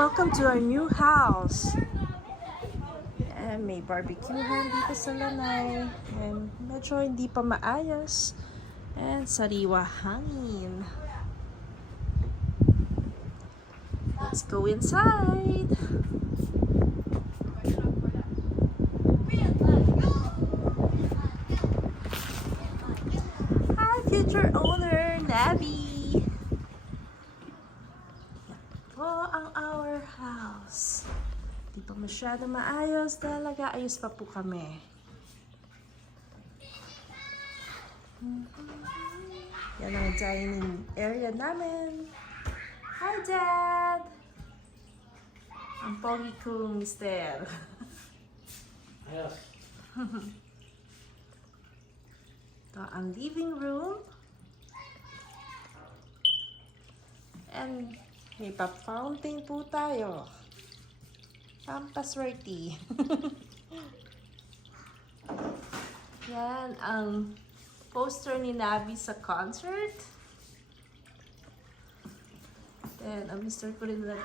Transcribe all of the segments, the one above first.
welcome to our new house. And may barbecuehan dito sa lanay. And medyo hindi pa maayos. And sariwa hangin. Let's go inside. Hi, future owner, Nabi. Ang our house. Di pa masyado maayos dahil nag-aayos pa po kami. Yan ang dining area namin. Hi, Dad! Ang pogi kong mister. Yes. Ito ang living room. And may pa-fountain po tayo. Pampaswerte. Yan ang poster ni Nabi sa concert. Then, ang mister ko rin na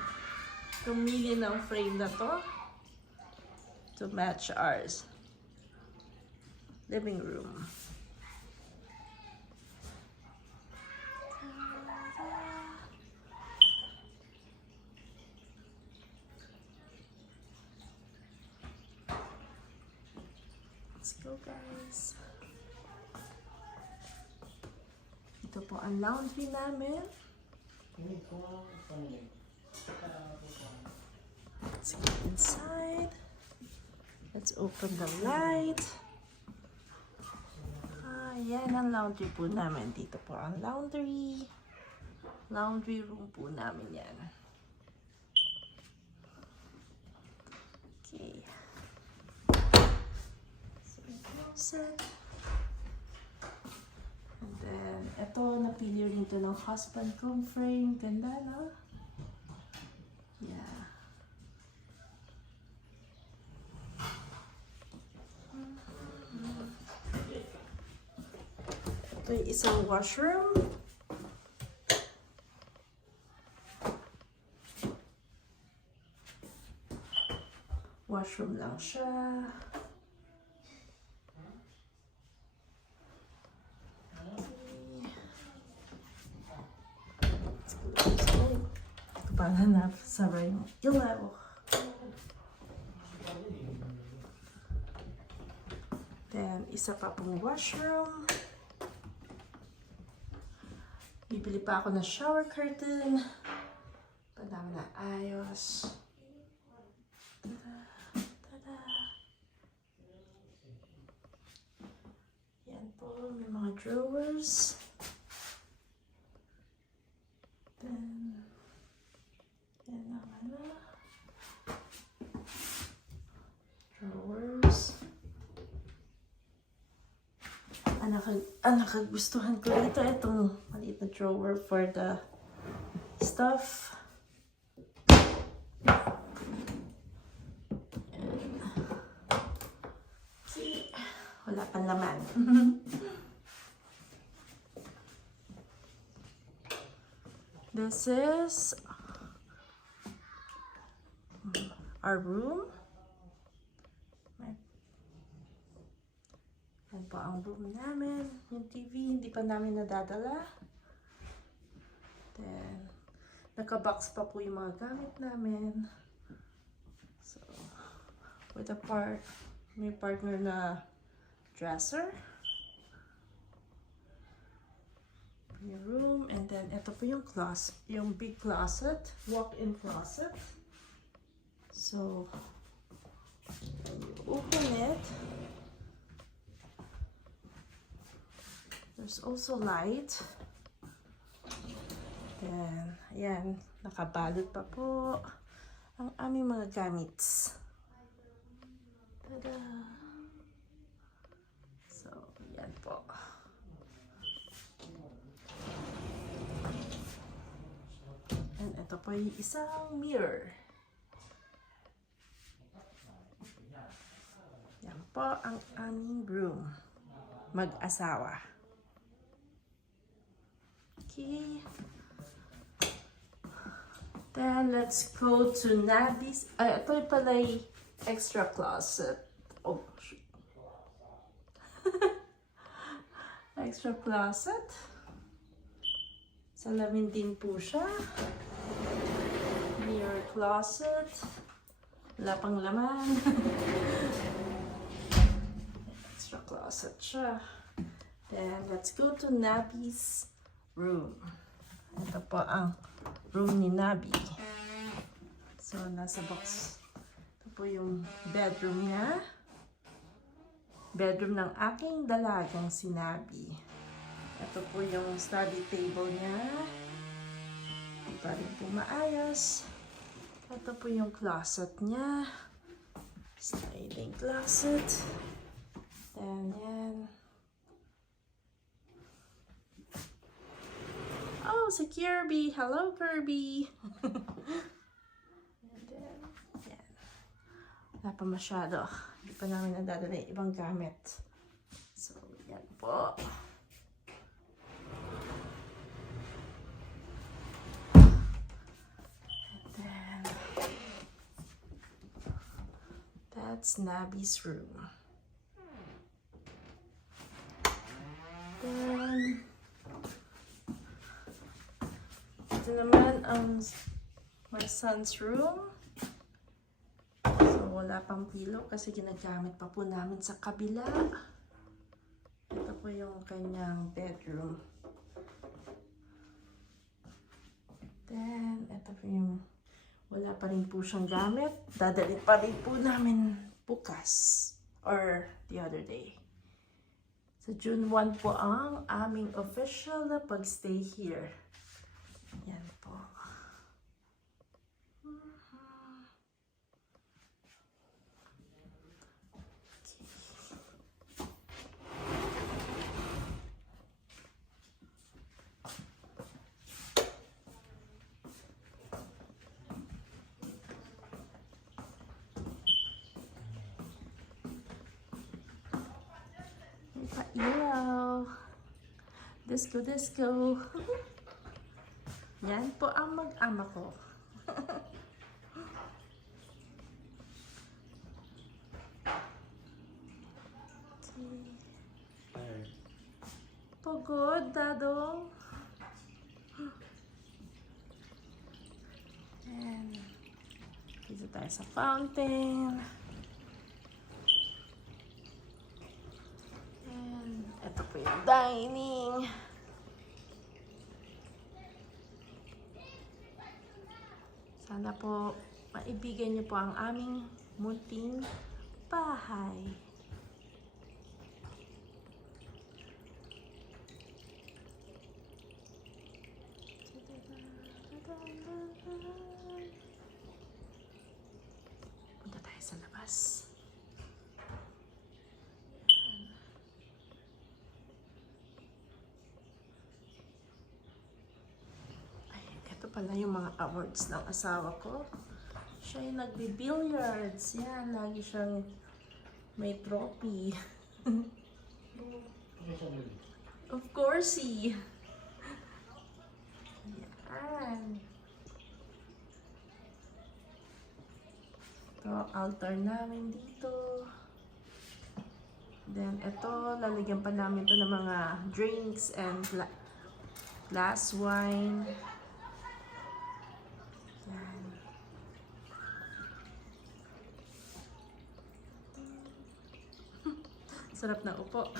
tumili ng frame na to to match ours. Living room. Let's go, guys. Ito po ang laundry namin. Let's go inside. Let's open the light. Yan ang laundry po namin. Dito po ang laundry. Laundry room po namin yan. Okay. Set. And then, ito, napili rin ito ng husband kong frame. Ganda, no? Yeah. Ito yung isang washroom. Washroom lang siya. Para nasara yung ilaw. Then, isa pa pong washroom. Bibili pa ako ng shower curtain. Padami na ayos. Tada! Tada! Yan po, may mga drawers. Then, yan ang ano. Drawers. Nakagustuhan ko dito itong maliit na drawer for the stuff. Okay. Wala pang laman. This is our room. Yan po ang room namin. Yung TV, hindi pa namin nadadala. Then, naka-box pa po yung mga gamit namin. So, with a may partner na dresser. Yung room, and then ito po yung closet, yung big closet, walk-in closet. So, when you open it, there's also light. Then, ayan, nakabalot pa po ang aming mga gamits. Tada! So, ayan po. And ito po yung isang mirror. Yan po ang aming room. Mag-asawa. Okay. Then, let's go to Nabi's. Ay, ito pala yung extra closet. Oh, shoot. Extra closet. Salamin din po siya. Mirror closet. Wala pang laman. Extra closet siya. Then, let's go to Nabi's room. Ito po ang room ni Nabi. So, nasa box. Ito po yung bedroom niya. Bedroom ng aking dalagang si Nabi. Ito po yung study table niya. Ito rin po maayos. Ito po yung closet niya. Sliding closet. Then, yan. Oh, si Kirby. Hello, Kirby. And then, yan. Wala pa masyado. Hindi pa namin nadadala yung ibang gamit. So, yan po. And then, that's Nabi's room. Then, ito naman ang my son's room. So, wala pang pillow kasi ginagamit pa po namin sa kabila. Ito po yung kanyang bedroom. Then, ito po yung wala pa rin po siyang gamit. Dadalhin pa rin po namin bukas or the other day. So, June 1 po ang aming official na pagstay here. Yan po. May pa-ilaw. Disco, disco. Yan po ang mag-ama ko. Pagod, Dadong. And dito tayo sa fountain. And ito po yung dining. Sana po maibigan niyo po ang aming munting bahay. Punta tayo sa labas. Ito pala yung mga awards ng asawa ko. Siya yung nagbi-billiards. Yan, lagi siyang may trophy. Of course, Yan. Ito, altar namin dito. Then, ito, lalagyan pa namin ito ng mga drinks and glass wine. Yan. Sarap na upo.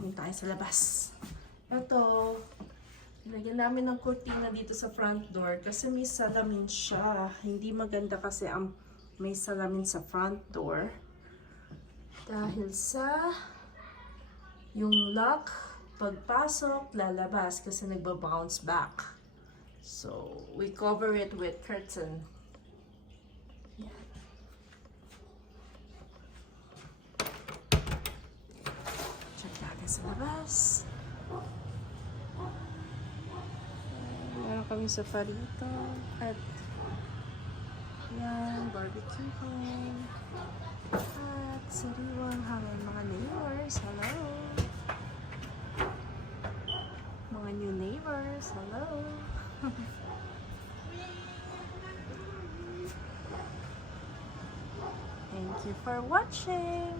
Tingin tayo sa labas. Ito, nilagyan namin ng kurtina dito sa front door kasi may salamin siya. Hindi maganda kasi ang may salamin sa front door. Dahil sa yung lock, pagpasok, lalabas kasi nagba-bounce back. So, we cover it with curtain. Yan. Check natin sa labas. Meron kami sa farito at yan, barbecue home. At sariwang hangin mga neighbors. Hello! Mga new neighbors. Hello! Thank you for watching.